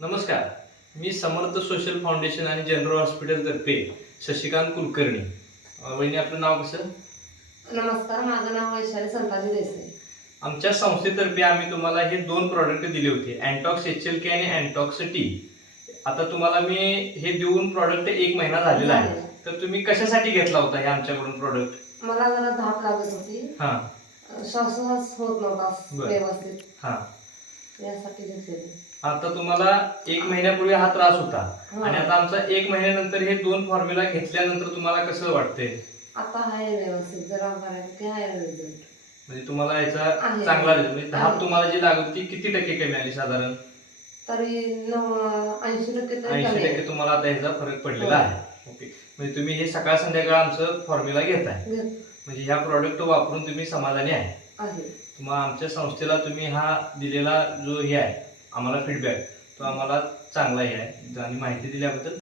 नमस्कार, मी समर्थ social foundation आणि general hospital तर्फे शशिकांत कुलकर्णी. वहिनी आपलं नाव कसं? नमस्कार, माझं नाव वैशाली संताजी देसाई. आमच्या संस्थेतर्फे आम्ही तुम्हाला हे 2 प्रॉडक्ट दिले होते, अँटॉक्स HLK आणि अँटॉक्स टी. आता तुम्हाला मी हे देऊन प्रॉडक्ट 1 महिना झालेला आहे. तर तुम्ही कशासाठी घेतला होता हे आमच्याकडून प्रॉडक्ट? मला जरा धाप लागत होती, हां श्वासोच्छ्वास होत नव्हता बरं. व्यवस्थित, हां यासाठी घेतलेली. आता तुम्हाला 1 महिन्यापूर्वी हा त्रास होता हो. आणि आता आमचा 1 महिन्यानंतर हे 2 फॉर्म्युला घेतल्यानंतर तुम्हाला कसं वाटतंय? आता आहे व्यवस्थित, जरा बऱ्यापैकी आहे रिझल्ट. म्हणजे तुम्हाला याचा आहे. चांगला result, म्हणजे धाप आहे. तुम्हाला जी लागत होती किती टक्के कमी आली साधारण? तरी 80% तरी 80% कमी आहे. तुम्हाला आता ह्याचा फरक पडलेला हो. आहे. ओके, म्हणजे तुम्ही हे सकाळ संध्याकाळ आमचं फॉर्म्युला घेताय, म्हणजे ह्या प्रॉडक्ट वापरून तुम्ही समाधानी आहे. आहे. मग आमच्या संस्थेला तुम्ही हा दिलेला जो हे आहे आम्हाला फीडबॅक, तो आम्हाला चांगला हे आहे आणि माहिती दिल्याबद्दल